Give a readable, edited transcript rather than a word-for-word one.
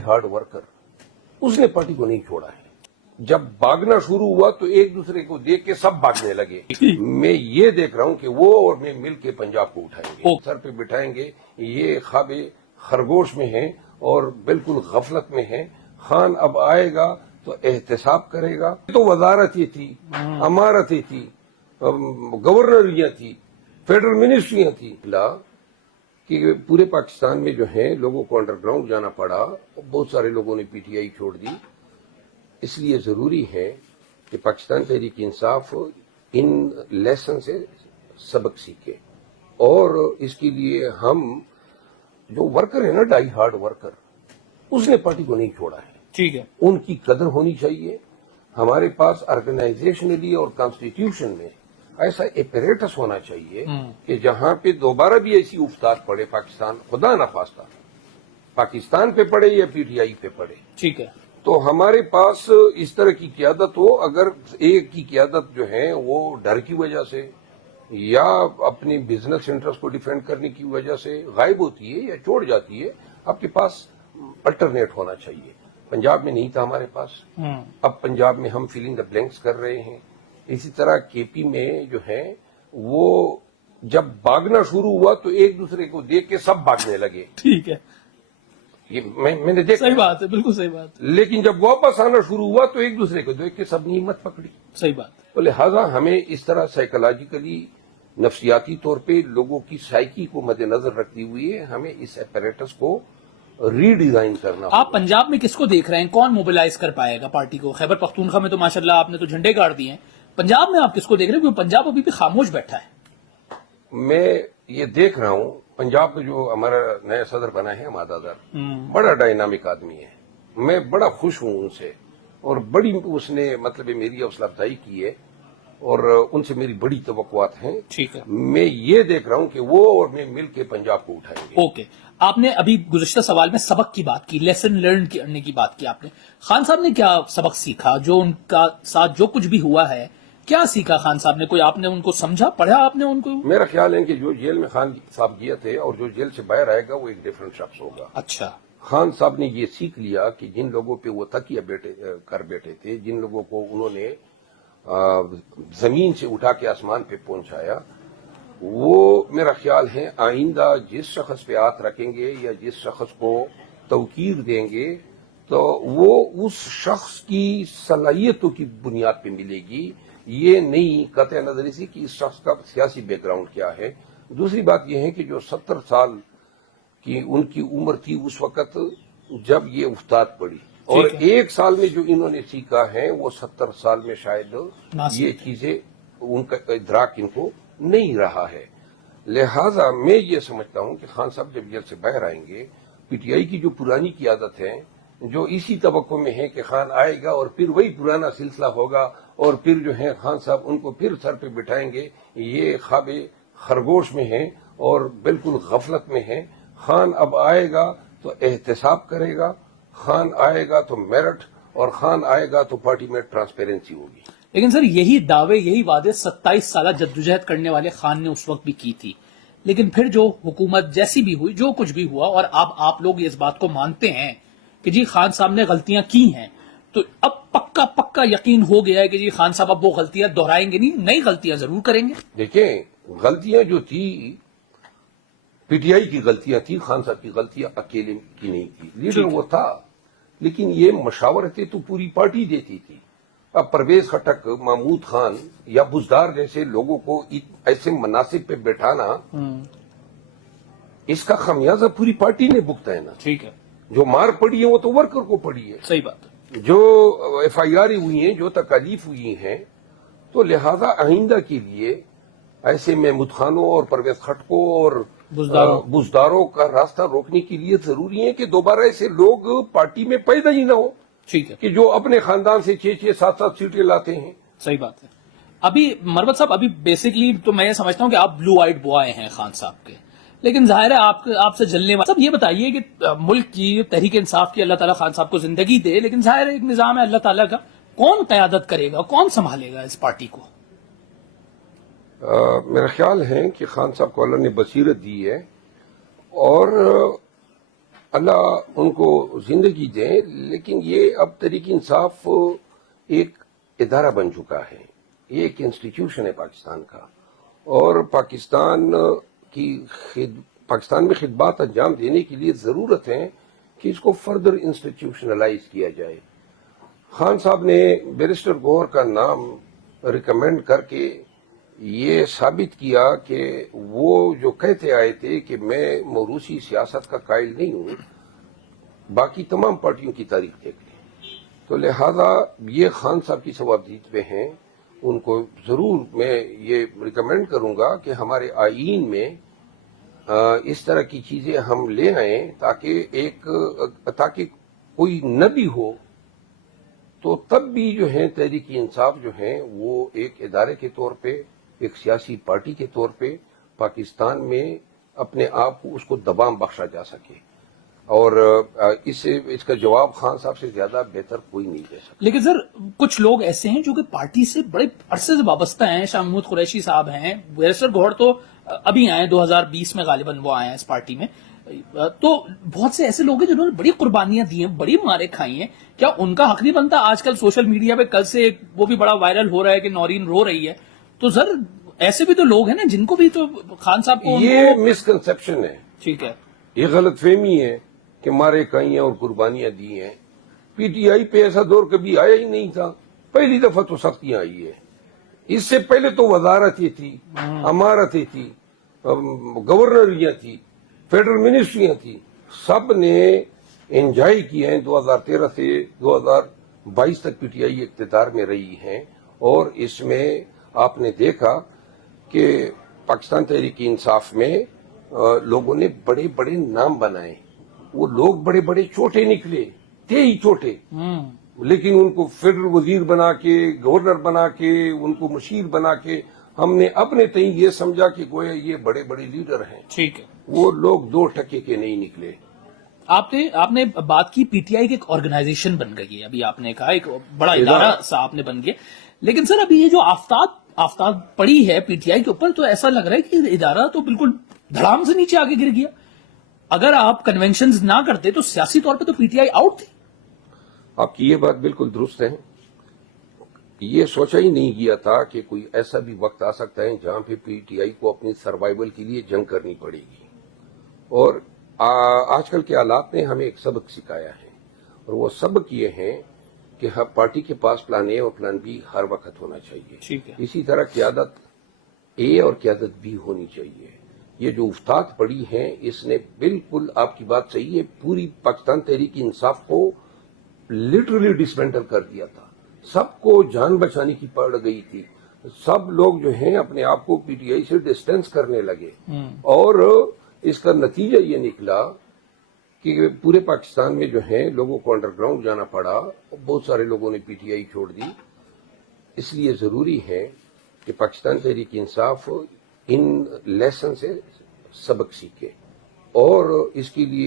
Hard worker, उसने party को नहीं छोड़ा है। जब भागना शुरू हुआ तो एक दूसरे को देख के सब भागने लगे। मैं ये देख रहा हूं कि वो और मैं मिल के पंजाब को उठाएंगे, सर पे बिठाएंगे। ये ख्वाबे खरगोश में हैं और बिल्कुल गफलत में हैं। खान अब आएगा तो एहतसाब करेगा। तो वजारतें थी, अमारतें थी, गवर्नरियां थी, फेडरल मिनिस्ट्रियां थी, कि पूरे पाकिस्तान में जो है लोगों को अंडरग्राउंड जाना पड़ा। बहुत सारे लोगों ने पीटीआई छोड़ दी। इसलिए जरूरी है कि पाकिस्तान तहरीक इंसाफ इन लेसन से सबक सीखे, और इसके लिए हम जो वर्कर है ना, डाई हार्ड वर्कर, उसने पार्टी को नहीं छोड़ा है। ठीक है, उनकी कदर होनी चाहिए। हमारे पास ऑर्गेनाइजेशनली और कॉन्स्टिट्यूशन में ऐसा एपरेटस होना चाहिए कि जहां पे दोबारा भी ऐसी उफ्ताद पड़े पाकिस्तान, खुदा न खास्ता, पाकिस्तान पे पड़े या पीटीआई पे पड़े, ठीक है, तो हमारे पास इस तरह की क़यादत हो। अगर एक की क़यादत जो है वो डर की वजह से या अपने बिजनेस इंटरेस्ट को डिफेंड करने की वजह से गायब होती है या छोड़ जाती है, आपके पास अल्टरनेट होना चाहिए। पंजाब में नहीं था हमारे पास, अब पंजाब में हम फिलिंग द ब्लैंक्स कर रहे हैं। इसी तरह केपी में जो है वो जब भागना शुरू हुआ तो एक दूसरे को देख के सब भागने लगे। ठीक है, ये मैंने देखा। सही बात है, बिल्कुल सही बात है। लेकिन जब वापस आना शुरू हुआ तो एक दूसरे को देख के सबने हिम्मत पकड़ी। सही बात है। तो लिहाजा हमें इस तरह साइकोलॉजिकली, नफ्सियाती तौर पे लोगों की साइकी को मद्देनजर रखती हुई हमें इस एपरेटस को रीडिजाइन करना। आप पंजाब में किसको देख रहे हैं, कौन मोबिलाइज कर पाएगा पार्टी को? खैबर पख्तूनख्वा में तो माशाल्लाह आपने तो झंडे गाड़ दिए हैं। पंजाब में आप किसको देख रहे हैं, क्योंकि पंजाब अभी भी खामोश बैठा है? मैं ये देख रहा हूं, पंजाब में जो हमारा नया सदर बना है अमादादर, बड़ा डायनामिक आदमी है। मैं बड़ा खुश हूं उनसे, और बड़ी उसने मतलब मेरी हौसला अफजाई की है, और उनसे मेरी बड़ी तवक्कुआत हैं। ठीक है, मैं ये देख रहा हूं कि वो और मैं मिल के पंजाब को उठाएंगे। ओके, आपने अभी गुज़िश्ता सवाल में सबक की बात की, लेसन लर्न करने की बात की आपने। खान साहब ने क्या सबक सीखा? जो उनका साथ जो कुछ भी हुआ है, क्या सीखा खान साहब ने? कोई आपने उनको समझा, पढ़ा आपने उनको? मेरा ख्याल है कि जो जेल में खान साहब गए थे और जो जेल से बाहर आएगा वो एक डिफरेंट शख्स होगा। अच्छा, खान साहब ने ये सीख लिया कि जिन लोगों पे वो तकिया कर बैठे थे, जिन लोगों को उन्होंने जमीन से उठा के आसमान पे पहुंचाया, वो मेरा ख्याल है आइंदा जिस शख्स पे हाथ रखेंगे या जिस शख्स को तवकीर देंगे तो वो उस शख्स की सलाहियतों की बुनियाद पे मिलेगी। ये नहीं कतई नजर इसी कि इस शख्स का सियासी बैकग्राउंड क्या है। दूसरी बात यह है कि जो 70 साल की उनकी उम्र थी उस वक्त जब ये उफ्ताद पड़ी, और एक साल में जो इन्होंने सीखा है वो 70 साल में शायद ये चीजें उनका इदराक इनको नहीं रहा है। लिहाजा मैं ये समझता हूं कि खान साहब जब जेल से बाहर आएंगे, पीटीआई की जो पुरानी क़यादत है, जो इसी तवक्को में है कि खान आएगा और फिर वही पुराना सिलसिला होगा, और फिर जो है खान साहब उनको फिर सर पे बिठाएंगे। ये ख्वाबे खरगोश में हैं और बिल्कुल गफलत में हैं। खान अब आएगा तो एहतसाब करेगा, खान आएगा तो मेरिट, और खान आएगा तो पार्टी में ट्रांसपेरेंसी होगी। लेकिन सर यही दावे, यही वादे 27 साल जद्दोजहद करने वाले खान ने उस वक्त भी की थी। लेकिन फिर जो हुकूमत जैसी भी हुई, जो कुछ भी हुआ, और अब आप लोग इस बात को मानते हैं कि जी खान साहब ने गलतियां की हैं, तो अब पक्का यकीन हो गया है कि जी खान साहब अब वो गलतियां दोहराएंगे नहीं, नई गलतियां जरूर करेंगे। देखिए, गलतियां जो थी पीटीआई की गलतियां थी, खान साहब की गलतियां अकेले की नहीं थी। लीडर वो था, लेकिन ये मशावरतें तो पूरी पार्टी देती थी। अब परवेज खटक, महमूद खान या बुजदार जैसे लोगों को ऐसे मनासिब पे बैठाना, इसका खमियाजा पूरी पार्टी ने भुगता है ना। ठीक है, जो मार पड़ी है वो तो वर्कर को पड़ी है। सही बात है। जो एफआईआर हुई हैं, जो तकालीफ हुई हैं, तो लिहाजा आइंदा के लिए ऐसे महमूद खानों और परवेज खटकों और बुजदारों का रास्ता रोकने के लिए जरूरी है कि दोबारा ऐसे लोग पार्टी में पैदा ही ना हो। ठीक है, कि जो अपने खानदान से 6-6, 7-7 सीटें लाते हैं। सही बात है। अभी मरवत साहब, अभी बेसिकली तो मैं ये समझता हूं कि आप ब्लू आइड बॉय हैं खान साहब के, लेकिन जाहिर है आपसे जलने वाला। सब ये बताइए कि मुल्क की तहरीक इंसाफ की अल्लाह ताला खान साहब को जिंदगी दे, लेकिन जाहिर है एक निजाम है अल्लाह ताला का, कौन कयादत करेगा, कौन संभालेगा इस पार्टी को? मेरा ख्याल है कि खान साहब को अल्लाह ने बसीरत दी है, और اللہ ان کو زندگی دیں، لیکن یہ اب تحریک انصاف ایک ادارہ بن چکا ہے، یہ ایک انسٹیٹیوشن ہے پاکستان کا، اور پاکستان میں خدمات انجام دینے کے لیے ضرورت ہے کہ اس کو فردر انسٹیٹیوشنلائز کیا جائے۔ خان صاحب نے بیرسٹر گوہر کا نام ریکمینڈ کر کے یہ ثابت کیا کہ وہ جو کہتے آئے تھے کہ میں موروثی سیاست کا قائل نہیں ہوں، باقی تمام پارٹیوں کی تاریخ دیکھ لیں، تو لہذا یہ خان صاحب کی ثوابدید میں ہیں، ان کو ضرور میں یہ ریکمینڈ کروں گا کہ ہمارے آئین میں اس طرح کی چیزیں ہم لے آئیں تاکہ کوئی نہ بھی ہو تو تب بھی جو ہیں تحریک انصاف جو ہیں وہ ایک ادارے کے طور پہ، ایک سیاسی پارٹی کے طور پہ پاکستان میں اپنے آپ کو اس کو دبام بخشا جا سکے، اور اس کا جواب خان صاحب سے زیادہ بہتر کوئی نہیں دے سکتا۔ لیکن سر کچھ لوگ ایسے ہیں جو کہ پارٹی سے بڑے عرصے سے وابستہ ہیں، شاہ محمود قریشی صاحب ہیں، بیرسٹر گوہر تو ابھی آئے 2020 میں غالباً وہ آئے ہیں اس پارٹی میں، تو بہت سے ایسے لوگ ہیں جنہوں نے بڑی قربانیاں دی ہیں، بڑی ماریں کھائی ہیں، کیا ان کا حق نہیں بنتا؟ آج کل سوشل میڈیا پہ کل سے وہ بھی بڑا وائرل ہو رہا ہے کہ نورین رو رہی ہے، تو سر ایسے بھی تو لوگ ہیں نا جن کو بھی تو خان صاحب کو یہ مسکنسپشن ہے، ٹھیک ہے، یہ غلط فہمی ہے کہ مارے کھائی ہیں اور قربانیاں دی ہیں۔ پی ٹی آئی پہ ایسا دور کبھی آیا ہی نہیں تھا، پہلی دفعہ تو سختیاں آئی ہے، اس سے پہلے تو وزارتیں تھی، امارتیں تھی، گورنریاں تھی، فیڈرل منسٹریاں تھی، سب نے انجوائے کیا ہے۔ 2013 سے 2022 تک پی ٹی آئی اقتدار میں رہی ہیں، اور اس میں آپ نے دیکھا کہ پاکستان تحریک انصاف میں لوگوں نے بڑے بڑے نام بنائے، وہ لوگ بڑے بڑے چھوٹے نکلے، تھے ہی چھوٹے، لیکن ان کو فیڈرل وزیر بنا کے، گورنر بنا کے، ان کو مشیر بنا کے ہم نے اپنے تئیں یہ سمجھا کہ گویا یہ بڑے بڑے لیڈر ہیں، ٹھیک ہے۔ وہ لوگ 2 ٹکے کے نہیں نکلے۔ آپ نے بات کی پی ٹی آئی کی ایک آرگنائزیشن بن گئی ہے، ابھی آپ نے کہا ایک بڑا ادارہ سا آپ نے بن گیا، لیکن سر ابھی یہ جو آفتاب پڑی ہے پی ٹی آئی کے اوپر، تو ایسا لگ رہا ہے کہ ادارہ تو بالکل دھڑام سے نیچے آگے گر گیا۔ اگر آپ کنونشنز نہ کرتے تو سیاسی طور پہ تو پی ٹی آئی آؤٹ تھی۔ آپ کی یہ بات بالکل درست ہے، یہ سوچا ہی نہیں گیا تھا کہ کوئی ایسا بھی وقت آ سکتا ہے جہاں پہ پی ٹی آئی کو اپنی سروائیول کے لیے جنگ کرنی پڑے گی، اور آج کل کے حالات نے ہمیں ایک سبق سکھایا ہے، اور وہ سبق یہ ہے کہ ہر پارٹی کے پاس پلان اے اور پلان بی ہر وقت ہونا چاہیے، ٹھیک ہے۔ اسی طرح قیادت اے اور قیادت بی ہونی چاہیے۔ یہ جو افتاد پڑی ہیں اس نے بالکل، آپ کی بات صحیح ہے، پوری پاکستان تحریک انصاف کو لٹرلی ڈسمینٹل کر دیا تھا، سب کو جان بچانے کی پڑ گئی تھی، سب لوگ جو ہیں اپنے آپ کو پی ٹی آئی سے ڈسٹینس کرنے لگے، اور اس کا نتیجہ یہ نکلا کہ پورے پاکستان میں جو ہیں لوگوں کو انڈر گراؤنڈ جانا پڑا، بہت سارے لوگوں نے پی ٹی آئی چھوڑ دی۔ اس لیے ضروری ہے کہ پاکستان تحریک انصاف ان لیسن سے سبق سیکھے، اور اس کے لیے